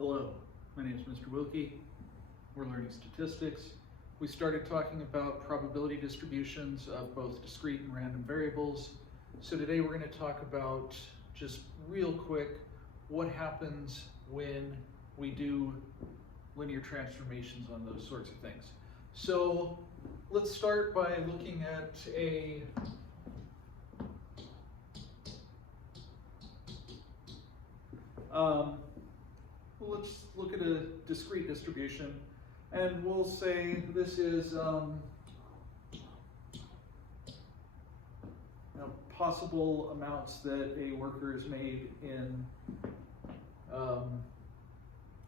Hello, my name is Mr. Wilke. We're learning statistics. We started talking about probability distributions of both discrete and random variables. So today we're going to talk about, just real quick, what happens when we do linear transformations on those sorts of things. So let's start by looking at let's look at a discrete distribution, and we'll say this is possible amounts that a worker has made in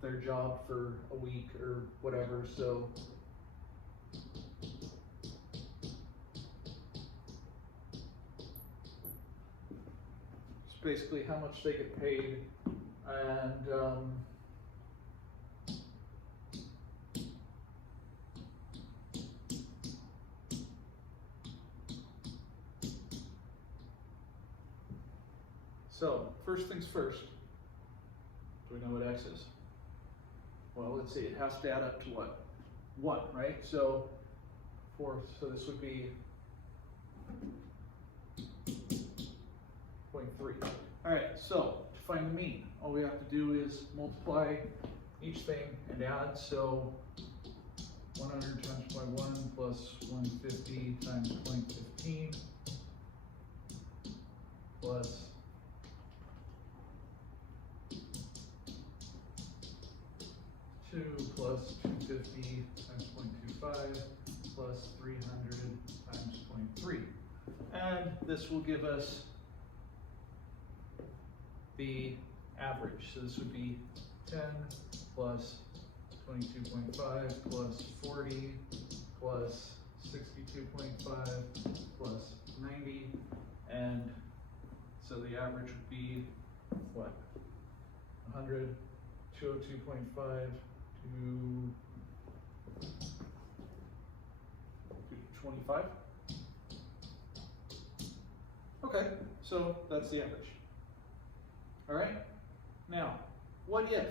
their job for a week or whatever. So it's basically how much they get paid, and so first things first, do we know what x is? Well, let's see, it has to add up to what? 1, right? So this would be 0.3. All right, so to find the mean, all we have to do is multiply each thing and add. So 100 times 0.1 plus 150 times 0.15 plus 2 plus 250 times 0.25 plus 300 times 0.3. And this will give us the average. So this would be 10 plus 22.5 plus 40 plus 62.5 plus 90. And so the average would be what? 100, 202.5 to 25. Okay, so that's the average. All right, now, what if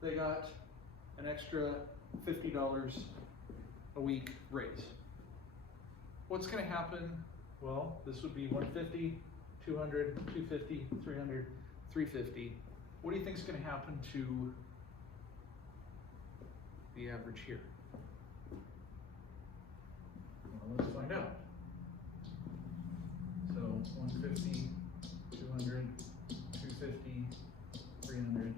they got an extra $50 a week raise? What's going to happen? Well, this would be 150, 200, 250, 300, 350. What do you think is going to happen to the average here? Well, let's find out. So 150, 200, 250, 300,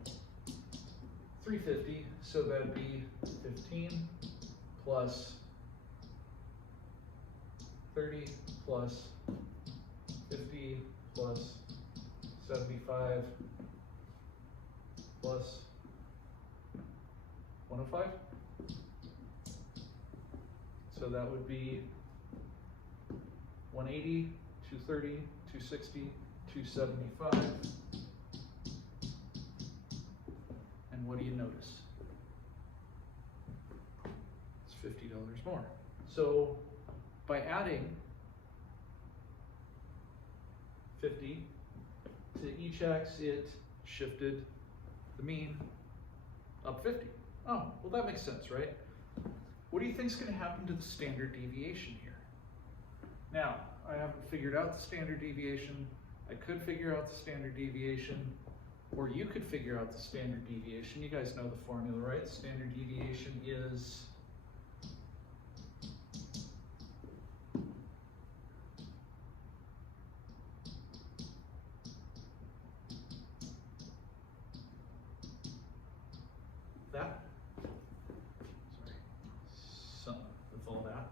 350. So that'd be 15 plus 30 plus 50 plus 75 plus 105. So that would be 180, 230, 260, 275. And what do you notice? It's $50 more. So by adding 50 to each x, it shifted the mean up 50. Oh, well, that makes sense, right? What do you think is going to happen to the standard deviation here? Now, I haven't figured out the standard deviation. I could figure out the standard deviation, or you could figure out the standard deviation. You guys know the formula, right? Standard deviation is that. Sorry, something with all that.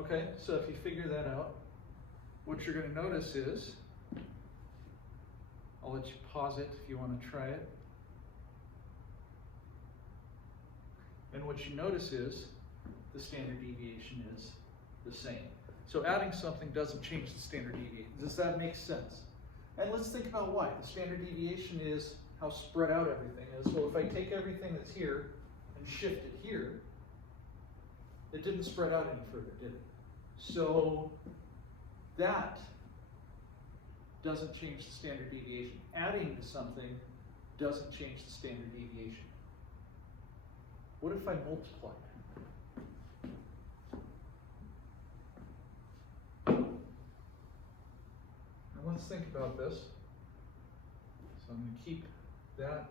Okay, so if you figure that out, what you're going to notice is, I'll let you pause it if you want to try it. And what you notice is the standard deviation is the same. So adding something doesn't change the standard deviation. Does that make sense? And let's think about why. The standard deviation is how spread out everything is. So if I take everything that's here and shift it here, it didn't spread out any further, did it? So that doesn't change the standard deviation. Adding to something doesn't change the standard deviation. What if I multiply? Now let's think about this. So I'm going to keep that,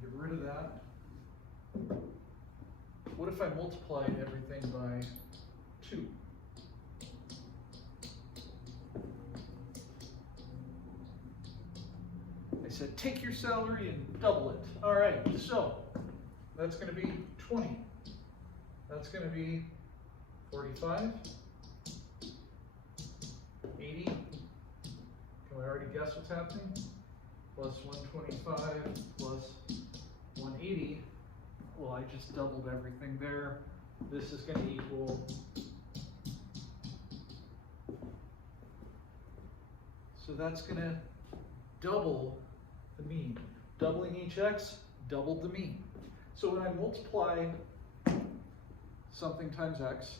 get rid of that. What if I multiplied everything by 2? I said, take your salary and double it. All right, so that's going to be 20. That's going to be 45, 80. Can we already guess what's happening? Plus 125 plus 180. Well, I just doubled everything there. This is going to equal so that's going to double the mean. Doubling each x doubled the mean. So when I multiply something times x,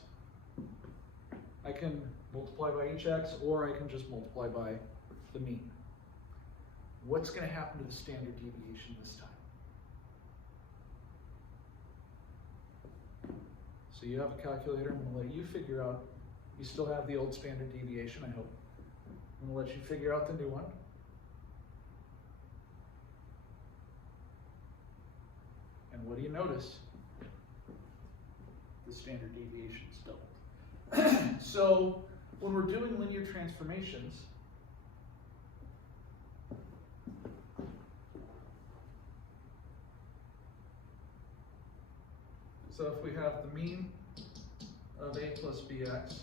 I can multiply by each x, or I can just multiply by the mean. What's going to happen to the standard deviation this time? So you have a calculator. I'm going to let you figure out. You still have the old standard deviation, I hope. I'm going to let you figure out the new one. And what do you notice? The standard deviation is doubled. So when we're doing linear transformations, so if we have the mean of a plus bx,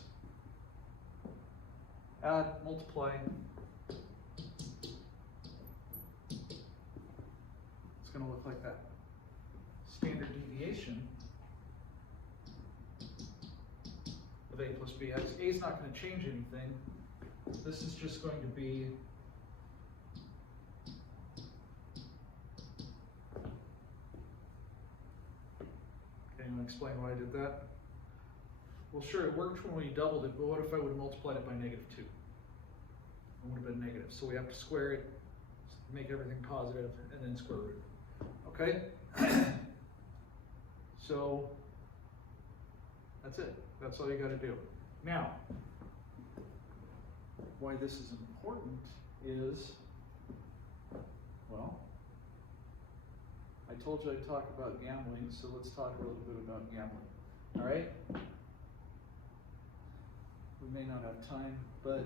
add, multiply, it's going to look like that. Standard deviation of a plus bx. A is not going to change anything. This is just going to be okay, I'm going to explain why I did that. Well, sure, it worked when we doubled it, but what if I would have multiplied it by -2? It would have been negative. So we have to square it, make everything positive, and then square root it. Okay? So that's it. That's all you got to do. Now, why this is important is, well, I told you I'd talk about gambling, so let's talk a little bit about gambling. All right? We may not have time, but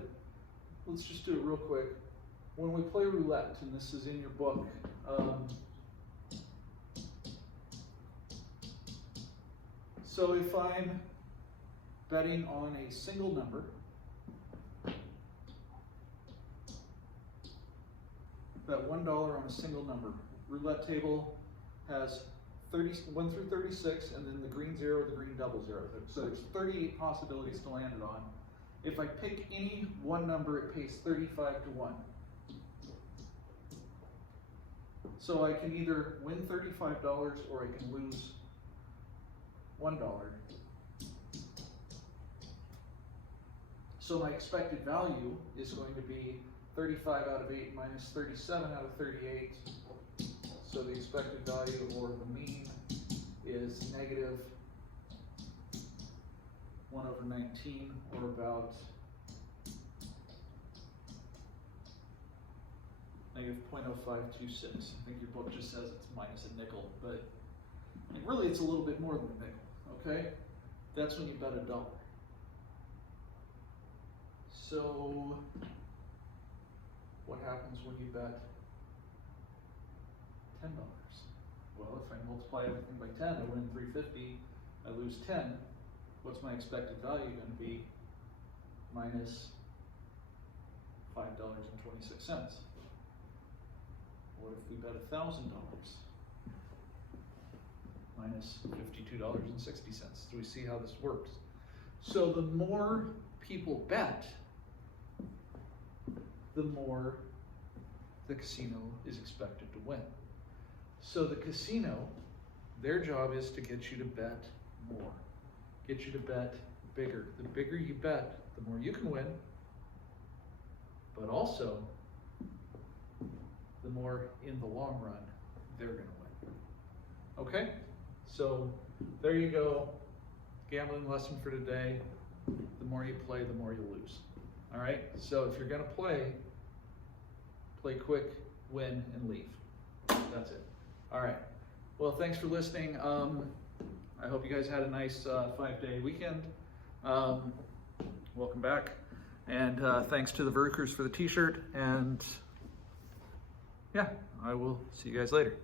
let's just do it real quick. When we play roulette, and this is in your book, so if I'm betting on a single number, bet $1 on a single number. Roulette table has 1 through 36, and then the green 0, the green double 0. So there's 38 possibilities to land it on. If I pick any one number, it pays 35 to 1. So I can either win $35 or I can lose $1. So my expected value is going to be 35 out of 8 minus 37 out of 38. So the expected value, or the mean, is negative 1 over 19, or about negative 0.0526. I think your book just says it's minus a nickel, but really it's a little bit more than a nickel, okay? That's when you bet $1. So what happens when you bet $10? Well, if I multiply everything by 10, I win $350, I lose 10. What's my expected value going to be? Minus $5.26. What if we bet $1,000? Minus $52.60. Do we see how this works? So the more people bet, the more the casino is expected to win. So the casino, their job is to get you to bet more, get you to bet bigger. The bigger you bet, the more you can win, but also the more in the long run they're going to win. Okay? So there you go. Gambling lesson for today. The more you play, the more you lose. All right? So if you're going to play quick, win, and leave. That's it. All right. Well, thanks for listening. I hope you guys had a nice 5-day weekend. Welcome back. And thanks to the Verkers for the t-shirt. And yeah, I will see you guys later.